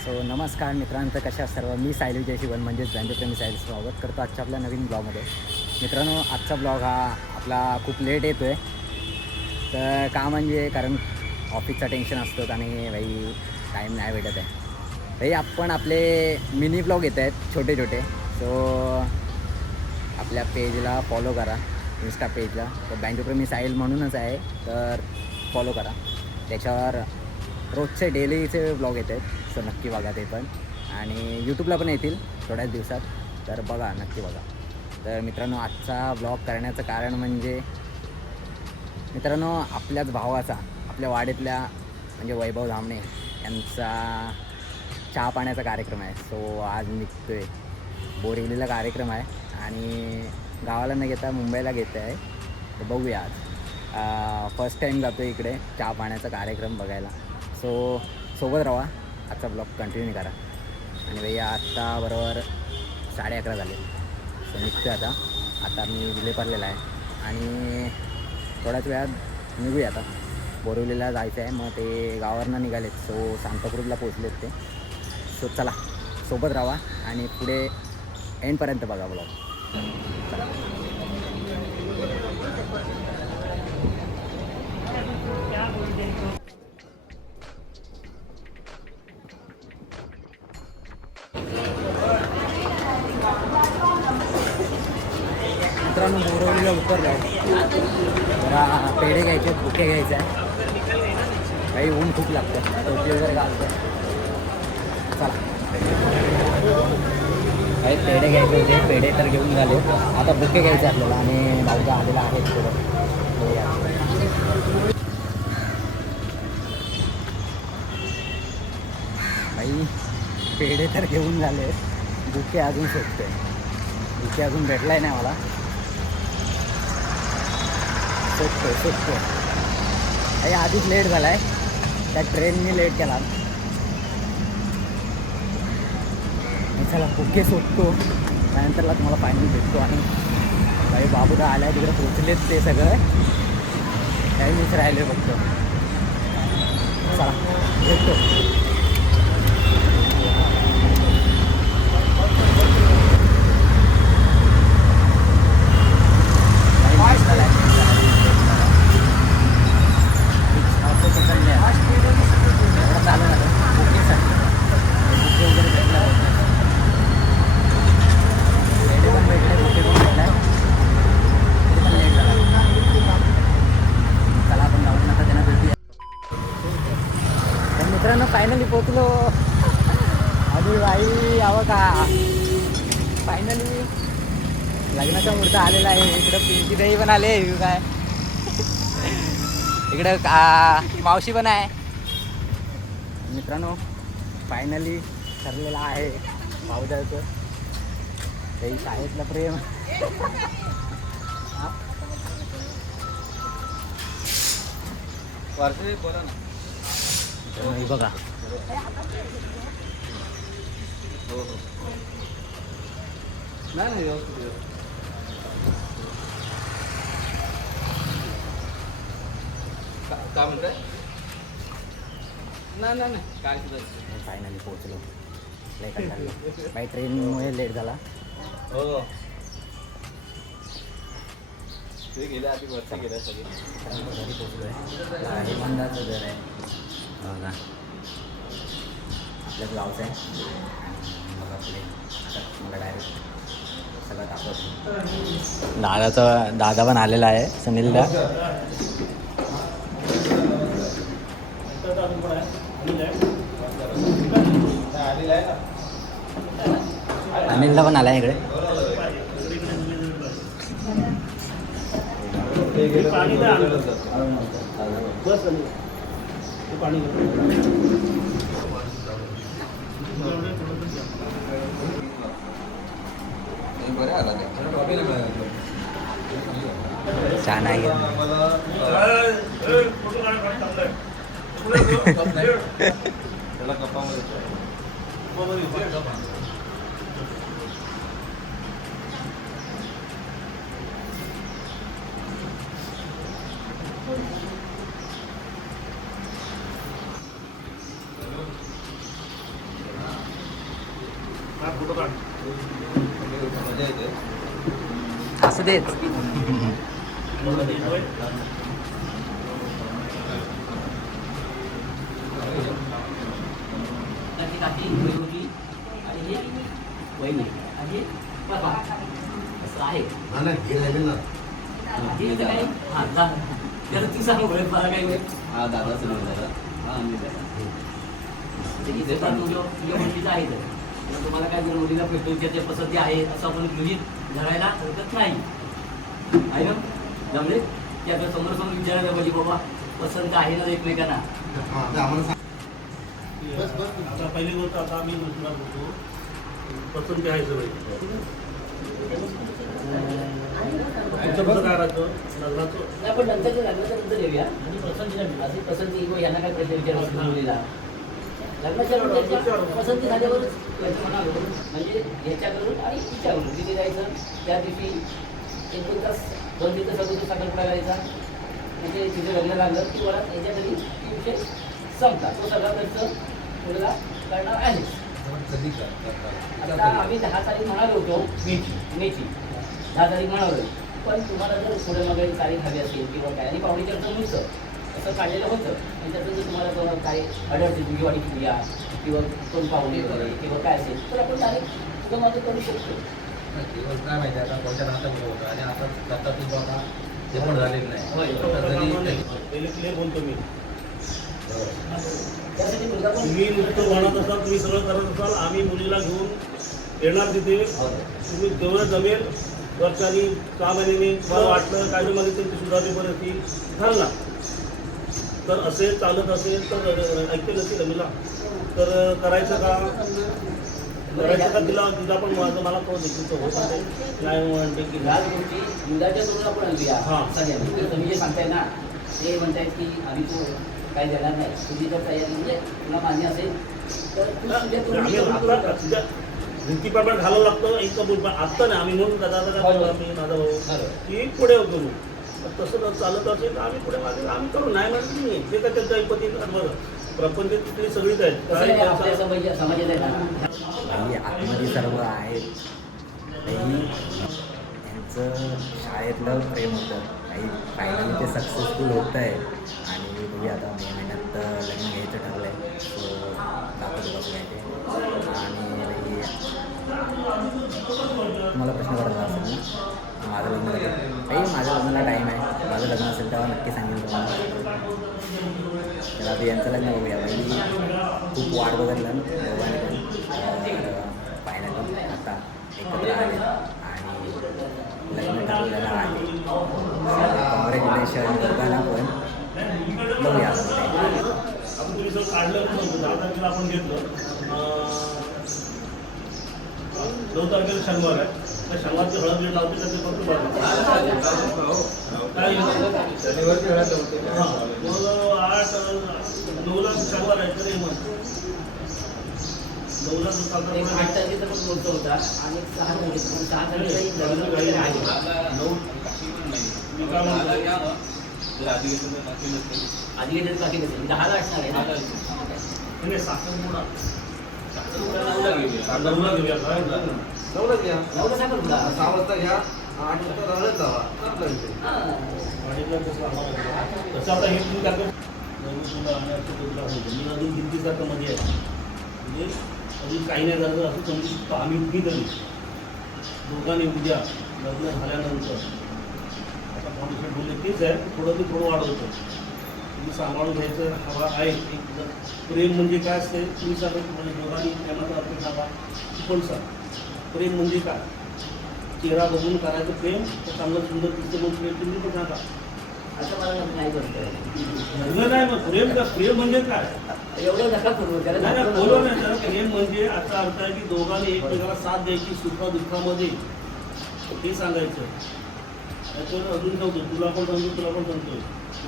So नमस्कार मित्रांनो, कशा सर्व. मी साहिल विजय शिवन म्हणजेच बँडोप्रेमी साहिल स्वागत करतो आजच्या आपल्या नवीन ब्लॉगमध्ये. मित्रांनो, आजचा ब्लॉग हा आपला खूप लेट येतो आहे. तर का म्हणजे कारण ऑफिसचं टेन्शन असतं आणि भाई टाईम नाही भेटत आहे. भाई आपण आपले मिनी ब्लॉग येत आहेत छोटे छोटे. सो आपल्या पेजला फॉलो करा, इन्स्टा पेजला. तर बँडोप्रेमी साहिल म्हणूनच आहे, तर फॉलो करा. त्याच्यावर रोजचे डेलीचे ब्लॉग येत आहेत. सो नक्की बघा ते पण. आणि यूट्यूबला पण येतील थोड्याच दिवसात, तर बघा, नक्की बघा. तर मित्रांनो, आजचा ब्लॉग करण्याचं कारण म्हणजे मित्रांनो आपल्याच भावाचा, आपल्या वाडीतल्या म्हणजे वैभव धामणे यांचा चहा पाण्याचा कार्यक्रम आहे. सो आज निघतो आहे. बोरिवलीला कार्यक्रम आहे आणि गावाला न घेता मुंबईला घेत आहे. तर बघूया आज फर्स्ट टाईम जातो इकडे चहा पाण्याचा कार्यक्रम बघायला. सो सोबत राहा, आजचा ब्लॉग कंटिन्यू करा. आणि भैया आत्ता बरोबर 11:30 झाले. सो निघतो आता मी विलेपार्लेला आहे आणि थोड्याच वेळात निघूया. आता बोरिवलीला जायचं आहे, मग ते गावावरनं निघालेत. सो सांताक्रूजला पोचलेत ते. सो चला सोबत राहा आणि पुढे एंडपर्यंत बघा ब्लॉग. चला. मित्रांनो, बोरिवलीला उतरलो आहे. जरा पेढे घ्यायचे, बुके घ्यायचे आहे. काही ऊन खूप लागतं, टोपी वगैरे घालतं. चला, काही पेढे घ्यायचे होते, पेढे तर घेऊन झाले. आता बुके घ्यायचे आपल्याला आणि भाऊजा आलेला आहे थोडं. भाई पेढे तर घेऊन झाले, बुके अजून शोधते. बुके अजून भेटला आहे नाही मला. शोधतो. काही आधीच लेट झाला आहे, त्या ट्रेननी लेट केला. चला बुके शोधतो, त्यानंतरला तुम्हाला फायनल भेटतो. आणि काही बाबूदा आल्या तिकडे पोचलेत ते सगळं, काही मीच राहिले फक्त. चला भेटतो. मित्रांनो फायनली पोचलो. अरे बाई यावं का, फायनली लग्नाचा मुहूर्त आलेला आहे. इकडं पिंकी ताई पण आले काय, इकडं मावशी पण आहे. मित्रांनो फायनली ठरलेलं आहे भाऊजाचं काही शाळेतलं प्रेम. बोला ना. बघा हो नाही काय म्हणताय. नाही काय फायनली पोहोचलो. काही ट्रेनमुळे लेट झाला. हो ते गेले आधी वरती गेल्या सगळे. घरी पोचलो आहे. मंदाचं घर आहे बघा, आपल्याच गावचं आहे. बघा पुढे मला डायरेक्ट सगळं दाखवतो. दादा पण आलेला आहे, सुनीलदा. अनिलदा पण आला इकडे. छान आहे. असं देत तुम्हाला काय जर मुलीला भेटूच्या पसंती आहे असं आपण गृहीत धरायला हरकत नाही आहे ना. जमले की आता समोर समोर विचारायला पाहिजे बाबा पसंत आहे ना एकमेकांना. आता पहिली गोष्ट आता आम्ही तुला बोलतो पसंती आहे सगळी. काय राहतं लग्नाचं नाही पण नंतरच्या लग्नाच्या नंतर येऊया. अशी पसंती यांना काय प्रश्न विचारायला मुलीला लग्नाच्या नंतर पसंती झाल्यावरच याचं म्हणालो म्हणजे ह्याच्याकडून आणि तिच्याकडून तिथे जायचं त्या दिवशी 1-2 तास 2-3 तास अगोदर साखरपुडा करायचा म्हणजे तिथे लग्न लागलं की मला याच्या घरी विषय संपला तो सगळा खर्च मुलीला करणार आहे. आता आम्ही 10 तारीख म्हणालो होतो मेची 10 तारीख म्हणालो पण तुम्हाला जर पुढे मग तारीख हवी असेल किंवा काय आणि पाहुणीच्या अर्थ होतं असं काढलेलं होतं आणि त्याचं जर तुम्हाला काही अडचण दिवाळी क्रिया किंवा कोण पाहुणे वगैरे किंवा काय असेल तर आपण तारीख सुद्धा माझं करू शकतो. दिवस काय माहिती आता कोणत्या नात्यामुळे होतं आणि आता स्वतः तू बाबा ते पण झालेलं नाही. पहिले क्लिअर बोलतो मी. त्यासाठी मुलगा पण तुम्ही नुसतं म्हणत असाल तुम्ही सगळं करत असाल आम्ही मुलीला घेऊन येणार तिथे तुम्ही जेवढं जमेल वर्षांनी 6 महिन्यांनी मला वाटलं काय मला त्यांची सुधारली परिस्थिती ठरला तर असे चालत असेल तर ऐकते नसेल रमीला तर करायचं का तिला पण मला तो देखील होत असेल नाही म्हणते की ह्या गोष्टी मुलाच्या तोडून पण आणूया सगळ्यांनी. तुम्ही जे सांगताय ना ते म्हणतायत की आम्ही तो काही देणार नाही तुम्ही जर तयारी म्हणजे तुला मान्य असेल तर तुझ्या भिंतीप्रमाणे घालावं लागतं एक कबूल पण आत्ता नाही आम्ही म्हणून दादा मी माझा भाऊ की पुढे करू तसं जर चालत असेल तर आम्ही पुढे मागे आम्ही करू नाही म्हणत नाही ते काय त्यांच्या ऐपतीनं प्रपंच तिथली सगळीच आहेत आपल्या समाजात आहे ना काही आतमध्ये सर्व आहेत काही यांचं शाळेतलं प्रेम होतं काही फायनली ते सक्सेसफुल होतं आहे आणि बघूया आता मे महिन्यात लग्न घ्यायचं ठरलं आहे सो जातो तुला पुण्याचे आणि तुम्हाला प्रश्न पडला असेल ना माझं लग्न काही माझ्या लग्नाला टाईम आहे माझं लग्न असेल तेव्हा नक्की सांगेन तुम्हाला. तर आता यांचं लग्न बघूया पहिली खूप वाट बघितलं दोघांनी पण फायनली आता एकत्र आले आणि लग्न ठरलेलं आहे. कॉंग्रॅच्युलेशन दोघांना पण बघूया आता तुम्ही सगळं काढलं 10 तारखेला आपण घेतलं 2 तारखेला शनिवार आहे त्या शनिवारची हळद वेळ लावते तर ते फक्त काय शनिवारची हळद लावते हां मग 8-9ला शनिवार आहे तरी मग 9ला 8 तारखेचा पण बोलतो होता आणि 6 तारखेचा 6 तारखेला मी काय म्हणतो आधी घेतलं बाकी नसेल 10ला असणार आहे नाही साखरपुडा 9ला घेऊया काय 9ला घ्या 9ला सांगा तुला 6 वाजता घ्या 8 वाजता हळद लावा तसं आता हे तुम्ही काय तुला मी अजून भिंतीसारखं मध्ये आहे म्हणजे अजून काही नाही झालं असं समजू शकतो आम्ही मी तरी दोघांनी उद्या लग्न झाल्यानंतर आता फाउंडेशन बोलले तेच आहे थोडं वाढवतं तुम्ही सांभाळून घ्यायचं हवा आहे एक प्रेम म्हणजे काय असते तुम्ही सांगा म्हणजे दोघांनी प्रेमाचा अर्थ सांगा पण सांग प्रेम म्हणजे काय चेहरा बघून करायचं प्रेम तर चांगलं सुंदर तिथं मग प्रेम तुम्ही पण सांगा असं मला नाही करत नाही मग प्रेम म्हणजे काय एवढं नका करू नाही बोलू नाही तर प्रेम म्हणजे असा अर्थ आहे की दोघांनी एकमेकाला साथ द्यायची सुखादुःखामध्ये हे सांगायचं त्याच्यावर अजून सांगतो तुला पण सांगतो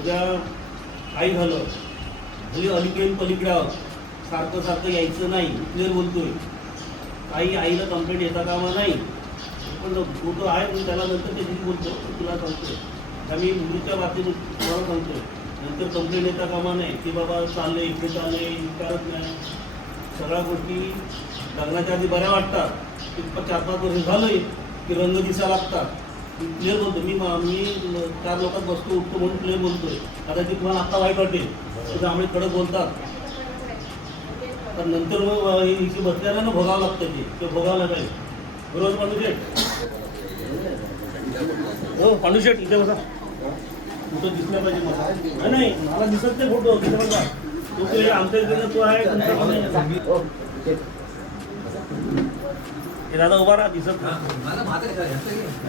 उद्या काही झालं भले अलीकडे पलीकडे सारखं यायचं नाही क्लिअर बोलतोय काही आईला कंप्लेंट येता कामा नाही पण तो आहे पण त्याला नंतर ते बोलतो तुला सांगतोय आम्ही मुलीच्या बाबतीत तुम्हाला सांगतोय नंतर कंप्लेंट येता कामा नाही की बाबा चाललंय इकडे चाललंय विचारत नाही सगळ्या गोष्टी लग्नाच्या आधी बऱ्या वाटतात की 4-5 वर्ष झालंय की रंग दिसायला लागतात. क्लिअर बोलतो मी 4 लोकांत बसतो उठतो म्हणून क्लिअर बोलतोय. कदाचित तुम्हाला आत्ता वाईट वाटेल की आम्ही कडक बोलतात, तर नंतर मग इथे बसल्यानं भोगावं लागतं ते भोगावं लागेल. बरोबर पांडुशेठ? हो पांडुशेठ इथे बसा. कुठं दिसला पाहिजे मला. नाही मला दिसत नाही फोटो तिथे बघा. तो आमच्या इकडे तो आहे दादा उभा राहा दिसत नाही.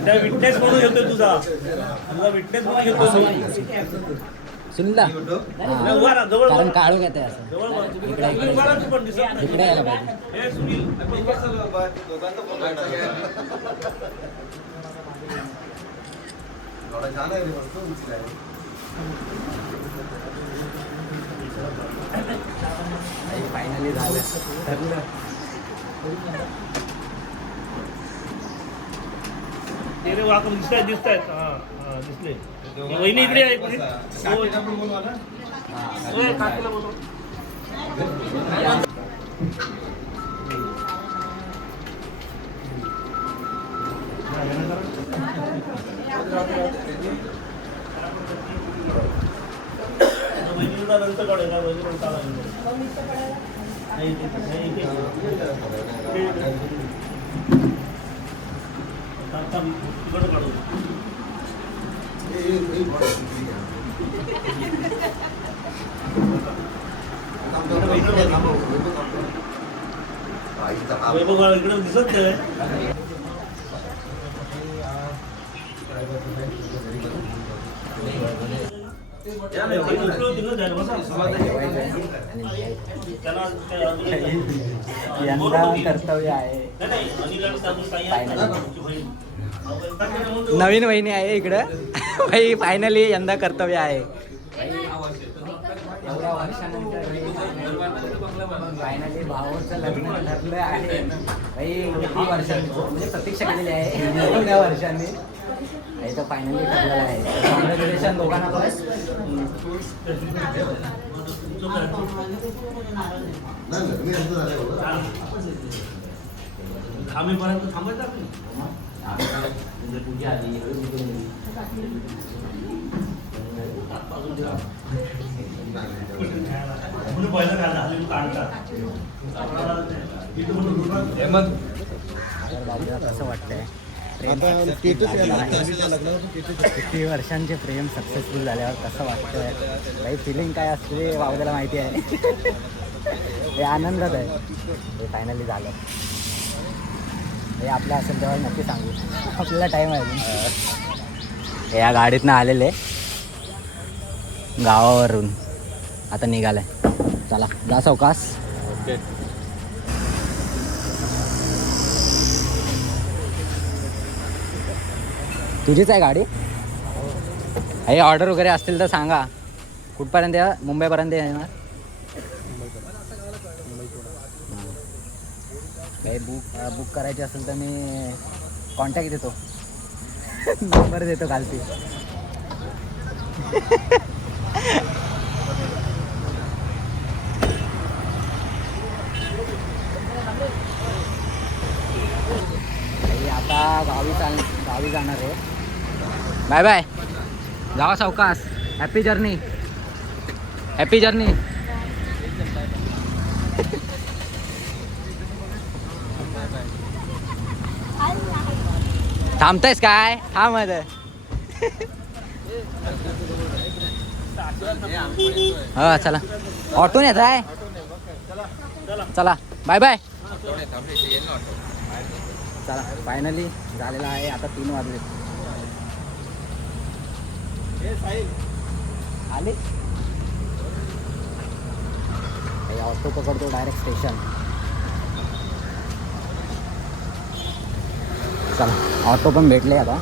त्या विटनेस म्हणून घेतोय तुझा विटनेस म्हणून घेतो. सुनीलदा उभा राहा जवळ कारण काढू घेते असं जवळ इकडे उभा राहा तू पण दिसत नाही. इकडे यायला पाहिजे. हे सुनील फायनली झालं ठरलं. ते रे वाकड दिसतायत हा दिसले. वहिनी इकडे आहे इकडे. होय, काकीला बोलव. वहिनीला नंतर काढायला वहिनी नंतर नाही काढू. वैभव इकडे दिसत नाही. यंदा कर्तव्य आहे. नवीन वहिनी आहे इकडं. भाई फायनली यंदा कर्तव्य आहे. एवढ्या वर्षानंतर फायनली भावाचं लग्न ठरलं आहे. भाई किती वर्षांनी म्हणजे प्रतीक्षा केलेली आहे एवढ्या वर्षांनी. हे तर फायनली ठरलेलं आहे. कॉंग्रॅच्युलेशन दोघांना पण. थांबेपर्यंत थांबायचं पहिलं काय झालं काढतात. कसं वाटतंय किती वर्षांचे प्रेम सक्सेसफुल झाल्यावर कसं वाटतंय? काही फिलिंग काय असते बाबूला माहिती आहे. हे आनंदात आहे. हे फायनली झालं. हे आपलं असेल तेव्हा नक्की सांगू. आपल्याला टाईम आहे अजून. या गाडीतनं आलेले गावावरून आता निघालाय. चला जा सावकाश. ओके. तुझीच आहे गाडी? हे ऑर्डर वगैरे असतील तर सांगा. कुठपर्यंत या? मुंबईपर्यंत येणार? काही बुक करायची असेल तर मी कॉन्टॅक्ट देतो. नंबर देतो खालती. आता गावी जाणार आहे. Bye bye. जावा सावकाश. Happy journey. Happy journey. थांबतायस काय? थांब. हा चला. ऑटोन येत आहे. चला बाय बाय. चला फायनली झालेला आहे. आता 3 वाजले. आले. ऑटो पकडतो डायरेक्ट स्टेशन. चला ऑटो पण भेटले आता.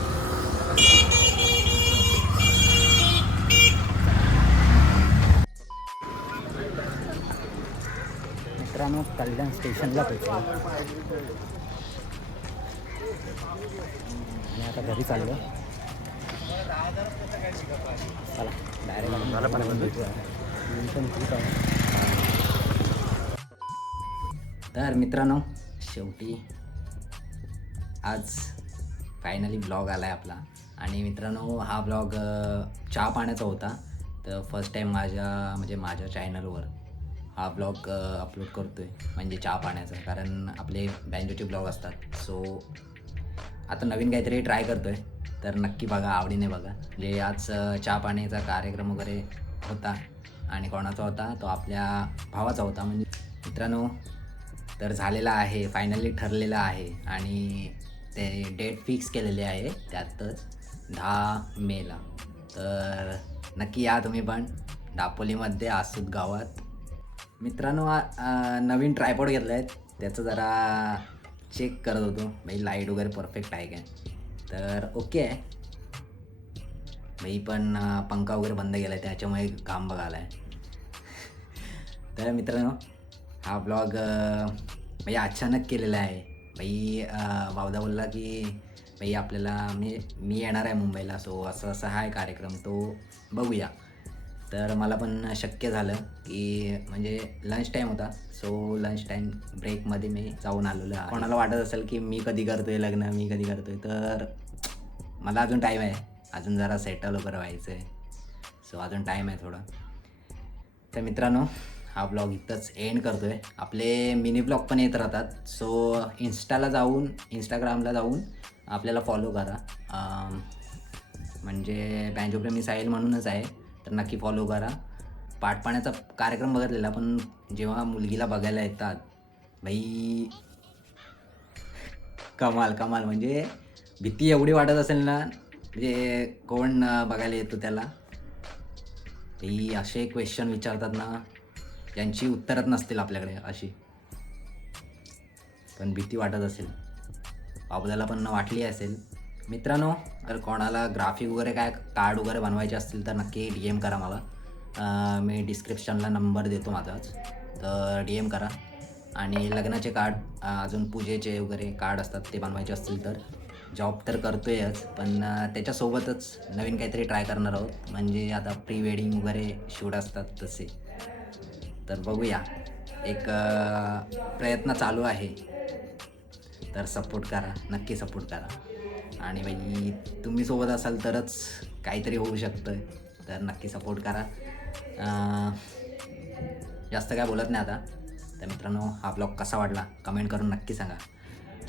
मित्रांनो कल्याण स्टेशनला पोहोचलो आणि आता घरी चाललो. चला डायरेक्ट तर मित्रांनो शेवटी आज फायनली ब्लॉग आला आहे आपला. आणि मित्रांनो, हा ब्लॉग चहा पाण्याचा होता. तर फर्स्ट टाईम माझ्या चॅनलवर हा ब्लॉग अपलोड करतो आहे, म्हणजे चहा पाण्याचा. कारण आपले बँजोचे ब्लॉग असतात. सो आता नवीन काहीतरी ट्राय करतो आहे, तर नक्की बघा, आवडीने बघा. म्हणजे आज चहा पाण्याचा कार्यक्रम वगैरे होता. आणि कोणाचा होता? तो आपल्या भावाचा होता. म्हणजे मित्रांनो, तर झालेला आहे, फायनली ठरलेलं आहे. आणि ते डेट फिक्स केलेली आहे त्यातच 10 मेला. तर नक्की या तुम्ही पण दापोलीमध्ये आसूत गावात. मित्रांनो, नवीन ट्रायपॉड घेतला आहे, त्याचं जरा चेक करत होतो. भाई लाईट वगैरे परफेक्ट आहे काय, तर ओके आहे. भाई पण पंखा वगैरे बंद केला आहे, त्याच्यामुळे घाम बघायला आहे. तर मित्रांनो, हा ब्लॉग भाई अचानक केलेला आहे. भाई भाऊदा बोलला की भाई आपल्याला मी येणार आहे मुंबईला, सो असं आहे कार्यक्रम, तो बघूया. तर मला पण शक्य झालं की म्हणजे लंच टाईम होता, सो लंच टाईम ब्रेकमध्ये मी जाऊन आलेलो आहे. कोणाला वाटत असेल की मी कधी करतो आहे लग्न, मी कधी करतो आहे, तर मला अजून टाईम आहे, अजून जरा सेटल वगैरे व्हायचं आहे. सो अजून टाईम आहे थोडा. तर मित्रांनो, हा ब्लॉग इथंच एंड करतो आहे. आपले मिनी ब्लॉग पण येत राहतात, सो इंस्टाग्रामला जाऊन आपल्याला फॉलो करा. म्हणजे बँजोप्रेमी साहिल म्हणूनच आहे, तर नक्की फॉलो करा. पाटपाण्याचा कार्यक्रम बघितलेला, पण जेव्हा मुलगीला बघायला येतात भाई, कमाल कमाल. म्हणजे भीती एवढी वाटत असेल ना, म्हणजे कोण बघायला येतो त्याला. भाई असे क्वेश्चन विचारतात ना, ज्यांची उत्तरच नसतील आपल्याकडे अशी, पण भीती वाटत असेल. बाबूदाला पण वाटली असेल. मित्रांनो, तर कोणाला ग्राफिक वगैरे काय कार्ड वगैरे बनवायचे असतील तर नक्की DM करा मला. मी डिस्क्रिप्शनला नंबर देतो माझाच, तर DM करा. आणि लग्नाचे कार्ड, अजून पूजेचे वगैरे कार्ड असतात, ते बनवायचे असतील तर. जॉब तर करतो आहेच, पण त्याच्यासोबतच नवीन काहीतरी ट्राय करणार आहोत. म्हणजे आता प्री वेडिंग वगैरे शूट असतात तसे, तर बघूया. एक प्रयत्न चालू आहे, तर सपोर्ट करा, नक्की सपोर्ट करा. आणि भाई तुम्ही सोबत असाल तरच काहीतरी होऊ शकतं, तर नक्की सपोर्ट करा. जास्त काय बोलत नाही आता. तर मित्रांनो, हा ब्लॉग कसा वाटला कमेंट करून नक्की सांगा.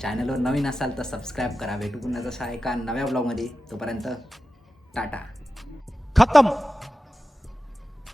चॅनलवर नवीन असाल तर सबस्क्राईब करा. भेटू पुन्हा जसा एका नव्या ब्लॉगमध्ये. तोपर्यंत टाटा. खत्म.